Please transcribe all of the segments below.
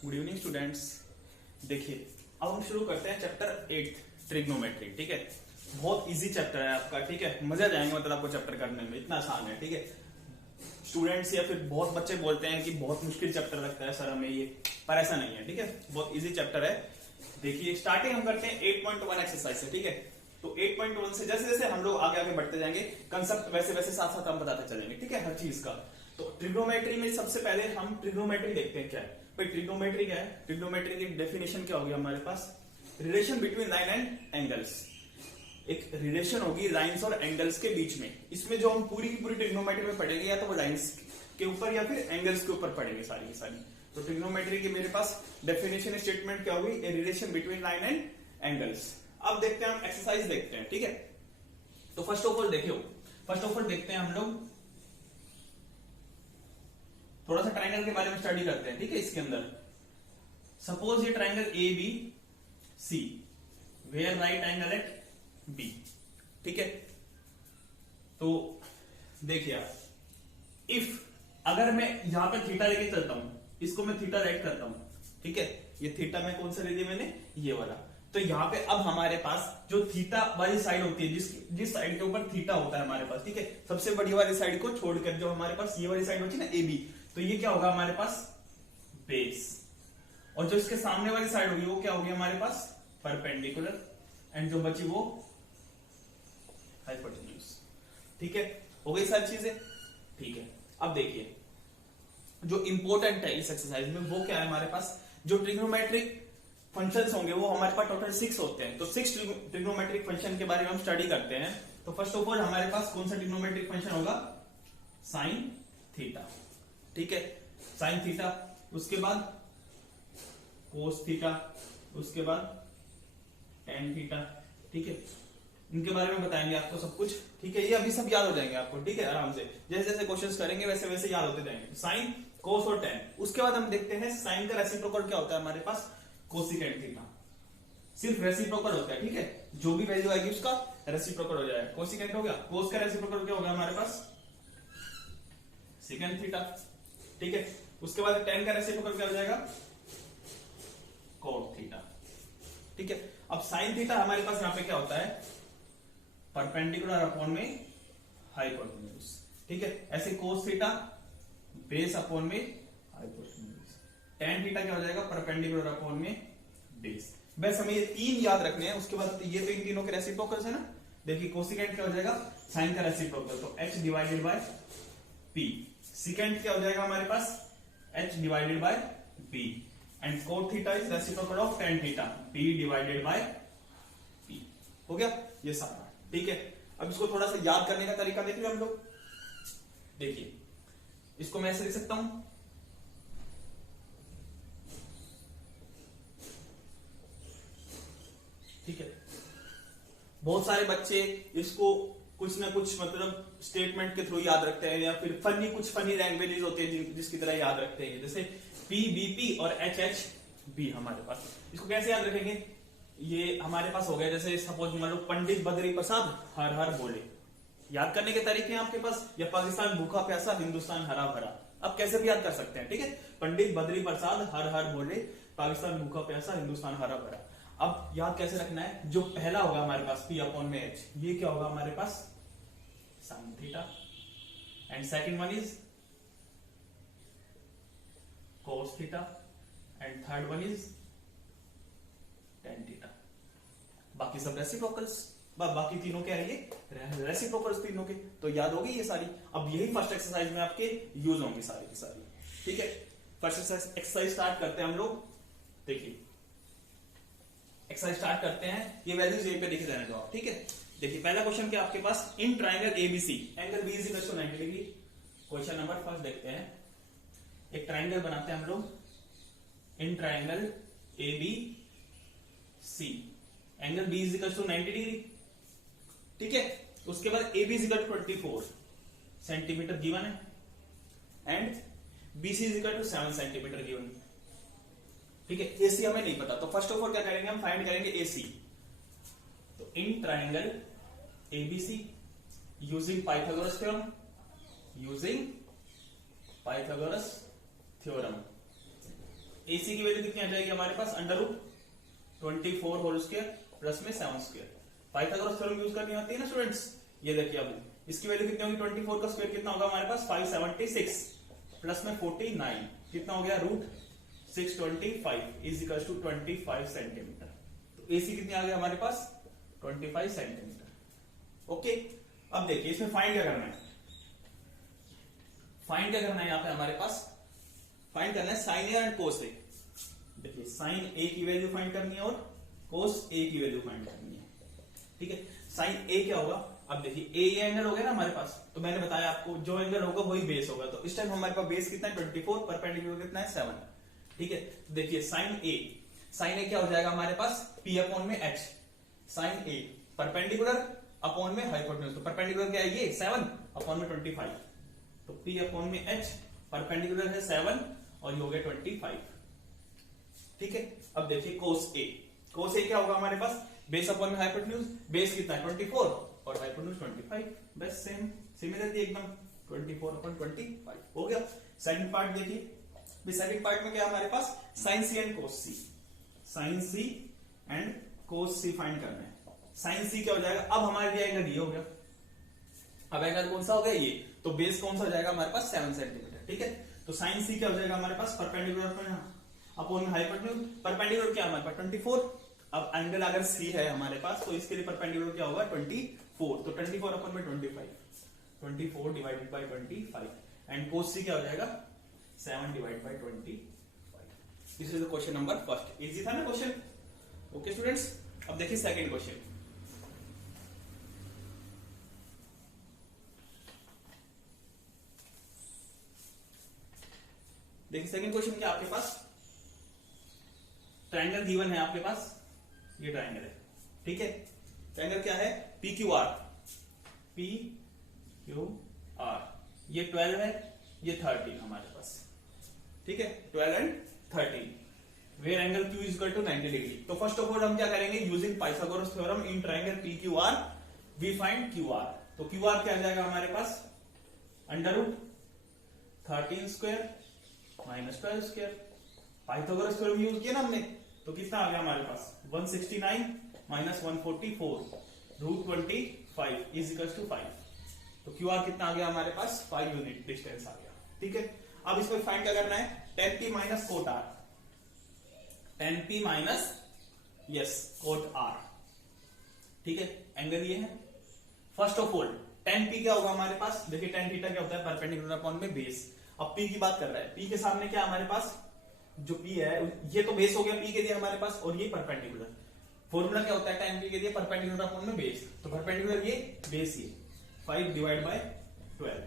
Good evening students. देखिए अब हम शुरू करते हैं चैप्टर 8 ट्रिग्नोमेट्री। ठीक है, बहुत इजी चैप्टर है आपका। ठीक है, मजा आ जाएंगे मतलब आपको चैप्टर करने में, इतना आसान है। ठीक है, स्टूडेंट्स या फिर बहुत बच्चे बोलते हैं कि बहुत मुश्किल चैप्टर लगता है सर हमें ये, पर ऐसा नहीं है। ठीक है, बहुत इजी चैप्टर है। देखिए स्टार्टिंग हम करते हैं 8.1 एक्सरसाइज से। ठीक है, तो 8.1 से जैसे जैसे हम लोग आगे आगे बढ़ते जाएंगे, कंसेप्ट वैसे वैसे साथ साथ हम बताते चलेंगे। ठीक है, हर चीज का। तो ट्रिग्नोमेट्री में सबसे पहले हम ट्रिग्नोमेट्री देखते हैं क्या है भाई। ट्रिग्नोमेट्री क्या है? ट्रिग्नोमेट्री की डेफिनेशन क्या होगी हमारे पास? Relation between line and angles. एक रिलेशन होगी लाइंस और एंगल्स के बीच में। इसमें जो हम पूरी की पूरी ट्रिग्नोमेट्री में पढ़ेंगे या तो वो लाइंस के ऊपर या फिर एंगल्स के ऊपर पढ़ेंगे सारी की सारी। तो ट्रिग्नोमेट्री की मेरे पास डेफिनेशन स्टेटमेंट क्या होगी? A relation between line and angles. अब देखते हैं हम एक्सरसाइज देखते हैं। ठीक है, तो फर्स्ट ऑफ ऑल देखते हैं हम लोग थोड़ा सा ट्राइंगल के बारे में स्टडी करते हैं। ठीक है, इसके अंदर सपोज ये triangle A B C where right angle at B. ठीक है, तो देखिए आप, इफ अगर मैं यहां पे थीटा लेके चलता हूं, इसको मैं थीटा राइट करता हूं। ठीक है, ये थीटा में कौन सा ले लिया मैंने? ये वाला। तो यहाँ पे अब हमारे पास जो थीटा वाली साइड होती है, जिस साइड के ऊपर थीटा होता है हमारे पास, ठीक है, सबसे बड़ी वाली साइड को छोड़कर जो हमारे पास ये वाली साइड होती है ना ए बी, तो ये क्या होगा हमारे पास? बेस। और जो इसके सामने वाली साइड होगी वो क्या होगी हमारे पास? परपेंडिकुलर। एंड जो बची वो हाइपोटेन्यूज। ठीक है, हो गई सारी चीजें। ठीक है, अब देखिए जो इंपॉर्टेंट है इस एक्सरसाइज में वो क्या है हमारे पास? जो ट्रिग्नोमेट्रिक फंक्शंस होंगे वो हमारे पास टोटल 6 होते हैं। तो 6 ट्रिग्नोमेट्रिक फंक्शन के बारे में हम स्टडी करते हैं। तो फर्स्ट ऑफ ऑल हमारे पास कौन सा ट्रिग्नोमेट्रिक फंक्शन होगा? Sine theta. ठीक है, साइन थीटा, उसके बाद कोस थीटा, उसके बाद टेन थीटा। ठीक है, इनके बारे में बताएंगे आपको सब कुछ। ठीक है, ये अभी सब याद हो जाएंगे आपको। ठीक है, आराम से जैसे जैसे क्वेश्चंस करेंगे वैसे वैसे याद होते जाएंगे। साइन, कोस और टेन। उसके बाद हम देखते हैं साइन का रेसिप्रोकल क्या होता है हमारे पास? Cosecant theta. सिर्फ रेसिप्रोकल होता है। ठीक है, जो भी वैल्यू आएगी उसका रेसिप्रोकल हो जाएगा। कोसिकेंट हो गया। कोस का रेसिप्रोकल क्या होगा हमारे पास? Second theta. ठीक है, उसके बाद टेन का रेसिप्रोकल क्या हो जाएगा? Cot theta. ठीक है, अब साइन थीटा हमारे पास यहां पे क्या होता है? परपेंडिकुलर अपॉन में हाइपोटेन्यूज। ठीक है, ऐसे कोस थीटा बेस अपॉन में हाइपोटेन्यूज। टेन थीटा क्या हो जाएगा? परपेंडिकुलर अपॉन में बेस। बस हमें ये तीन याद रखने हैं। उसके बाद ये तो इन तीनों के रेसिप्रोकल्स है ना। देखिए कोसिकेंट क्या हो जाएगा? साइन का रेसिप्रोकल, तो h divided by p। Second क्या हो जाएगा हमारे पास? h divided by p। And cot theta is reciprocal of tan theta, p divided by p। हो गया ये सारा। ठीक है, अब इसको थोड़ा सा याद करने का तरीका देख रहे हम लोग। देखिए इसको मैं ऐसे लिख सकता हूं, ठीक है। बहुत सारे बच्चे इसको कुछ ना कुछ मतलब स्टेटमेंट के थ्रू याद रखते हैं, या फिर कुछ फनी लैंग्वेजेस होते हैं जिसकी तरह याद रखते हैं, जैसे पी बी पी और एच एच बी हमारे पास। इसको कैसे याद रखेंगे? ये हमारे पास हो गया, जैसे सपोज मान लो पंडित बद्री प्रसाद हर हर बोले। याद करने के तरीके हैं आपके पास। या पाकिस्तान भूखा प्यासा हिंदुस्तान हरा भरा, आप कैसे भी याद कर सकते हैं। ठीक है, पंडित बद्री प्रसाद हर हर बोले, पाकिस्तान भूखा प्यासा हिंदुस्तान हरा भरा। अब याद कैसे रखना है? जो पहला होगा हमारे पास P अपॉन में H, ये क्या होगा हमारे पास? Sine theta. And second one is cos theta. And third one is tan theta. बाकी सब रेसिप्रोकल्स। बाकी तीनों क्या है? ये रेसिप्रोकल्स तीनों के। तो याद होगी ये सारी। अब यही फर्स्ट एक्सरसाइज में आपके यूज होंगी सारी की सारी। ठीक है, फर्स्ट एक्सरसाइज स्टार्ट करते हैं हम लोग। देखिए एक्सरसाइज स्टार्ट करते हैं। ये वैल्यूज यहीं पे लिखे रहने दो आप। ठीक है, देखिए पहला क्वेश्चन क्या आपके पास? In triangle ABC angle B is equal to 90 degree. Question number first देखते हैं। एक ट्राइंगल बनाते हैं हम लोग। In triangle A B C angle B is equal to 90 degree. ठीक है, उसके बाद A B is equal to 24 centimetre given है, and B C is equal to 7 centimetre given. ठीक है, एसी हमें नहीं पता, तो फर्स्ट ऑफ ऑल क्या करेंगे? हम फाइंड करेंगे एसी। तो इन triangle ABC using Pythagoras theorem, AC की वैल्यू कितनी आ जाएगी हमारे पास, √24 होल स्क्वायर प्लस में 7 स्क्वायर। पाइथागोरस थ्योरम यूज करनी आती है ना स्टूडेंट्स। ये देखिए अब इसकी वैल्यू कितनी होगी, 24 का स्क्वायर कितना होगा हमारे पास 576 प्लस में 49 कितना हो गया √625 इज इक्वल टू 25 सेंटीमीटर। तो AC कितनी आ गया हमारे पास 25 सेंटीमीटर। ओके, अब देखिए इसमें फाइंड क्या करना है, फाइंड क्या करना है यहाँ पे हमारे पास, फाइंड करना है साइन ए एंड कोस ए। देखिए साइन ए की वैल्यू फाइंड करनी है और कोस ए की वैल्यू फाइंड करनी है। ठीक है, साइन ए क्या होगा, अब देखिए ए एंगल हो गया ना हमारे पास, तो मैंने बताया आपको जो एंगल होगा वही बेस होगा। तो इस टाइम हमारे पास बेस कितना है 24, परपेंडिकुलर कितना है 7। ठीक है, देखिए साइन ए क्या हो जाएगा हमारे पास P अपॉन में H। साइन ए परपेंडिकुलर अपॉन में हाइपोटेन्यूज, तो परपेंडिकुलर क्या है ये 7 अपॉन में 25, तो P अपॉन में H परपेंडिकुलर है 7 और ये हो गया 25। ठीक है, अब देखिए कोस ए क्या होगा हमारे पास, बेस अपॉन में हाइपोटेन्यूज, बेस कितना है 24 और हाइपोटेन्यूज 25, बस सिमिलर एकदम 24 अपॉन 25 हो गया। सेकंड पार्ट देखिए, सेकंड पार्ट में क्या हमारे पास sine C and cos C, sine C and cos C find करना है। साइन सी क्या हो जाएगा, अब हमारे लिए एंगल ये हो गया, अब एंगल कौन सा हो गया ये, तो बेस कौन सा हो जाएगा हमारे पास 7 सेंटीमीटर। ठीक है, तो साइन सी क्या हो जाएगा हमारे पास परपेंडिकुलर अपॉन में हाइपोटेन्यूज, परपेंडिकुलर क्या हमारे पास 24। अब एंगल अगर सी है हमारे पास तो इसके लिए परपेंडिकुलर क्या होगा 24, तो 24 अपॉन में 24 डिवाइडेड बाय 25 एंड कोस सी क्या हो जाएगा 7 divided by 25। This is the question number first. Easy था ना क्वेश्चन। ओके स्टूडेंट्स, अब देखिए सेकंड क्वेश्चन। देखिए सेकंड क्वेश्चन क्या आपके पास, ट्रायंगल गिवन है आपके पास, ये ट्रायंगल है। ठीक है, ट्रायंगल क्या है PQR, ये 12 है, ये 13 हमारे पास। ठीक है, 12 and 13 where angle Q is equal to 90 degree. तो फर्स्ट ऑफ ऑल हम क्या करेंगे, using Pythagoras theorem in triangle PQR we find QR। तो QR क्या आ जाएगा हमारे पास √13 square minus 12 square. Pythagoras theorem use किया ना हमने, तो कितना आ गया हमारे पास 169 माइनस 144 √25 इज इक्वल टू 5। तो QR कितना आ गया हमारे पास 5 यूनिट डिस्टेंस आ गया। ठीक है, अब इसमें फाइंड क्या करना है, tan P minus cot R, tan P minus cot R। ठीक है, एंगल ये है। First of all tan P क्या होगा हमारे पास, देखिए tan थीटा क्या होता है परपेंडिकुलर अपॉन में बेस। अब P की बात कर रहा है, P के सामने क्या हमारे पास जो P है ये तो बेस हो गया P के लिए हमारे पास, और ये परपेंडिकुलर। फॉर्मूला क्या होता है tan P के लिए परपेंडिकुलर अपॉन में बेस, तो परपेंडिकुलर ये बेस ये 5 divide by 12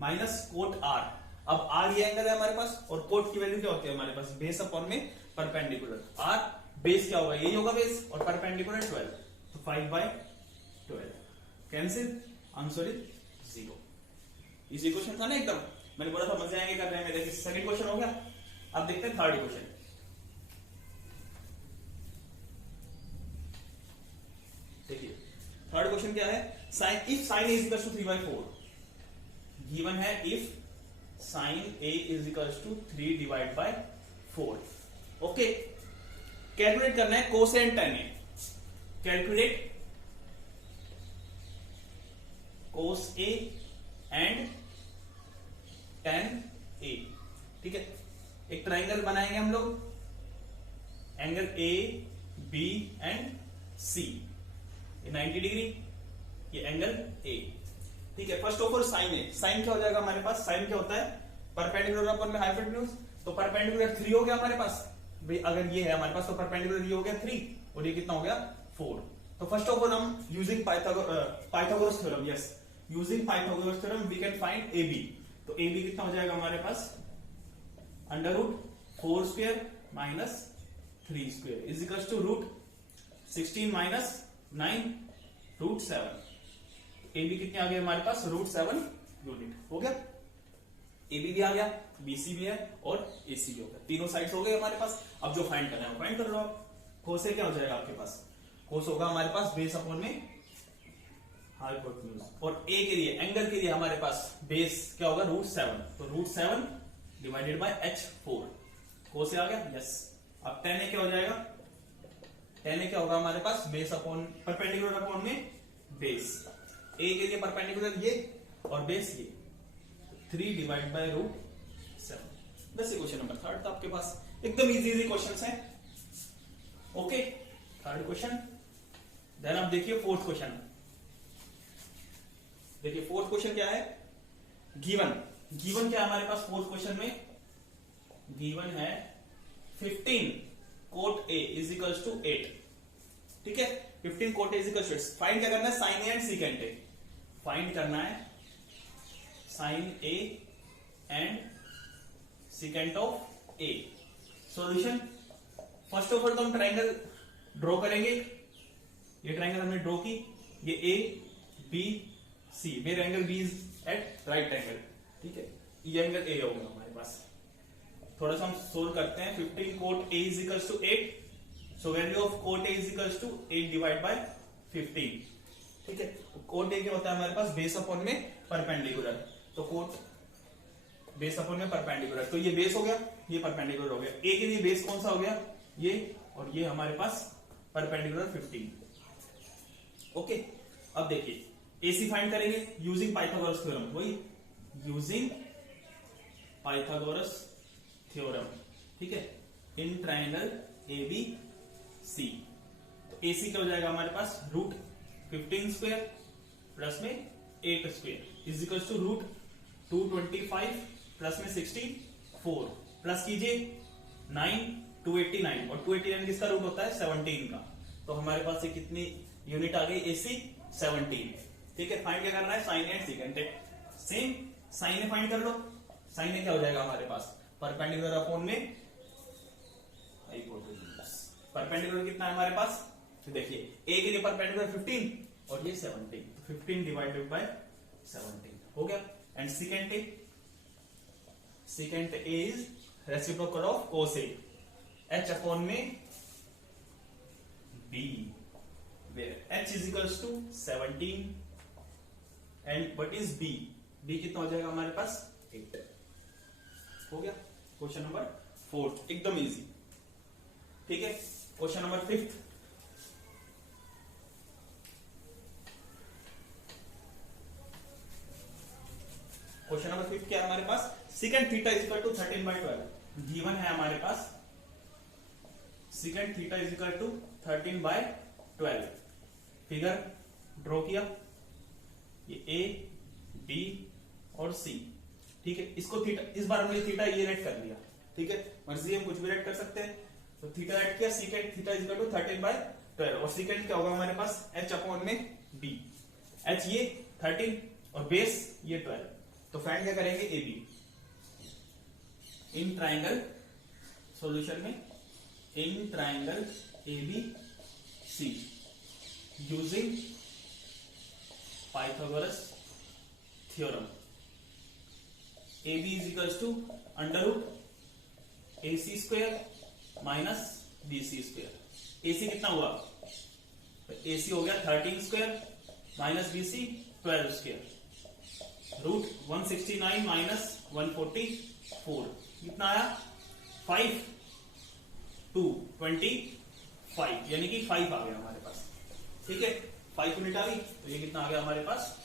minus cot R। अब R ये एंगल है हमारे पास, और कोट की वैल्यू क्या होती है हमारे पास बेस अपॉन में परपेंडिकुलर। R बेस क्या होगा, यही होगा बेस, और परपेंडिकुलर 12, तो 5 by 12 cancel, answer is 0। Easy question था ना एकदम, मैंने बोला था मजे आएंगे करने में। देखिए सेकंड क्वेश्चन हो गया, अब देखते हैं थर्ड क्वेश्चन। देखिए थर्ड क्वेश्चन क्या है, if sine A is equal to 3/4 given है, if sine A is equal to 3 divide by 4। Okay, calculate करना है cos and tan A. Calculate cos A and tan A. ठीक है, एक triangle बनाएंगे हम लोग, angle A B and C, ये 90 डिग्री, ये एंगल ए। ठीक है, फर्स्ट ऑफ ऑल साइन क्या हो जाएगा हमारे पास, साइन क्या होता है परपेंडिकुलर अपॉन में हाइपोटेन्यूज, तो परपेंडिकुलर 3 हो गया हमारे पास भाई, अगर ये है हमारे पास तो परपेंडिकुलर ये हो गया 3 और ये कितना हो गया 4। तो फर्स्ट ऑफ ऑल हम using Pythagoras theorem, using Pythagoras theorem we can find AB। तो AB कितना हो जाएगा हमारे पास √4 square minus 3 square is equal to √16 minus 9 √7। AB कितने आ गए हमारे पास √7 यूनिट हो गया। AB भी आ गया, BC भी है और AC भी हो गया, तीनों साइड्स हो गए हमारे पास। अब जो फाइंड करना है फाइंड कर लो आप। कोस से क्या हो जाएगा आपके पास, कोस होगा हमारे पास बेस अपॉन में हाइपोटेन्यूज, और A के लिए एंगल के लिए हमारे पास बेस क्या होगा √7, तो √7 divided by H4 cos a आ गया, यस। अब tan a क्या हो जाएगा, tan a क्या होगा हमारे पास, बेस अपॉन परपेंडिकुलर अपॉन में बेस, a के लिए परपेंडिकुलर ये और बेस ये, 3 डिवाइड बाय √7। बस ये क्वेश्चन नंबर 3 था आपके पास, एकदम इजी क्वेश्चंस हैं। Okay, 3rd question. देन आप देखिए 4th क्वेश्चन। देखिए 4th क्वेश्चन क्या है, गिवन क्या है हमारे पास 4th क्वेश्चन में, गिवन है 15 cot a is equals to 8। ठीक है, 15 cot a is equals to 8। Find क्या करना है, sine A and secant A. Find करना है sine A and secant of A. Solution, first of all तो हम ट्राइंगल ड्रॉ करेंगे। ये ट्राइंगल हमने ड्रॉ की, ये A B C, where angle B is at right angle. ठीक है, ये एंगल ए होगा हमारे पास। थोड़ा सा हम सोल्व करते हैं। 15 cot a is equals to 8, so value of cot a is equals to 8 divide by 15। ठीक है, cot a क्या होता है हमारे पास, बेस अपॉन में परपेंडिकुलर, तो cot बेस अपॉन में परपेंडिकुलर, तो ये बेस हो गया, ये परपेंडिकुलर हो गया। a के लिए बेस कौन सा हो गया, ये, और ये हमारे पास परपेंडिकुलर 15। ओके, अब देखिए AC फाइंड करेंगे यूजिंग पाइथागोरस थ्योरम, वही यूजिंग पाइथागोरस थ्योरम। ठीक है, इन ट्राइंगल ABC, तो AC क्या हो जाएगा हमारे पास, √15 स्क्वायर प्लस में 8 square is equal to √225 plus में 64, प्लस कीजिए 9, 289, और 289 किसका रूट होता है, 17 का। तो हमारे पास ये कितनी यूनिट आ गई, AC 17। ठीक है, फाइंड क्या करना है, sine and secant. Same sine A find कर लो। साइन ए क्या हो जाएगा हमारे पास, परपेंडिकुलर अपॉन में हाइपोटेन्यूज। परपेंडिकुलर कितना है हमारे पास, तो देखिए ए के लिए परपेंडिकुलर 15 और ये 17, तो 15 डिवाइडेड बाय 17 हो गया। And secant A is reciprocal of cos a, h upon में b, where h is equals to 17 and what is b, b कितना हो जाएगा हमारे पास, 8 हो गया। क्वेश्चन नंबर 4 एकदम इजी। ठीक है, क्वेश्चन नंबर 5। क्वेश्चन नंबर 5 क्या है हमारे पास, secant theta is equal to 13/12 given है हमारे पास। Secant theta is equal to 13/12। Figure draw किया, ये ए बी और सी। ठीक है, इसको थीटा, इस बार हमने थीटा ये रेट कर लिया। ठीक है, मर्जी हम कुछ भी रेट कर सकते हैं। तो थीटा रेट किया, secant theta is equal to 13/12 और सीकेंट क्या होगा हमारे पास, h अपॉन में b। h ये 13 और बेस ये 12, तो फाइंड क्या करेंगे, A B in triangle. Solution में in triangle ABC using Pythagoras theorem. AB is equals to √AC square minus BC square. AC कितना हुआ, तो AC हो गया 13 square minus BC 12 square, √169 minus 144 कितना आया, 5 2 25, यानी कि 5 आ गया हमारे पास। ठीक है, 5 यूनिट आ गई, तो ये कितना आ गया हमारे पास,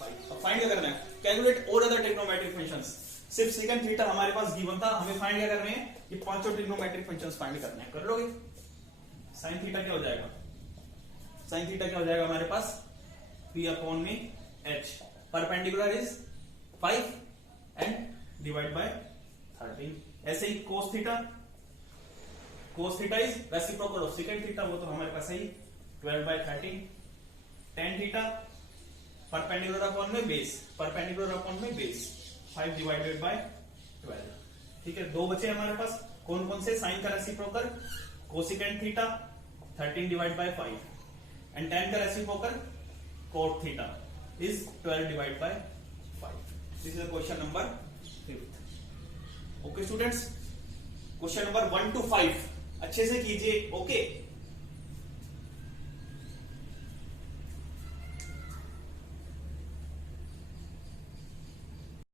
5। अब फाइंड क्या करना है, calculate all other trigonometric functions. सिर्फ सेकंड थीटा हमारे पास गिवन था, हमें फाइंड क्या करने हैं, ये पांचों ट्रिग्नोमेट्रिक फंक्शंस फाइंड करने हैं। कर लोगे, साइन थीटा क्या हो जाएगा, साइन थीटा क्या हो जाएगा हमारे पास, p अपॉन में h, perpendicular is 5 and divide by 13। ऐसे ही cos theta is reciprocal of second theta, वो तो हमारे पास है ही 12/13। tan थीटा परपेंडिकुलर अपॉन में बेस, परपेंडिकुलर अपॉन में बेस 5 डिवाइडेड बाय 12। ठीक है, दो बचे हमारे पास, कौन कौन से, साइन का reciprocal cosecant theta 13 divide by 5 and tan का reciprocal cot theta is 12 divide by 5। This is question number 5। Okay students, question number 1 to 5 अच्छे से कीजिए। ओके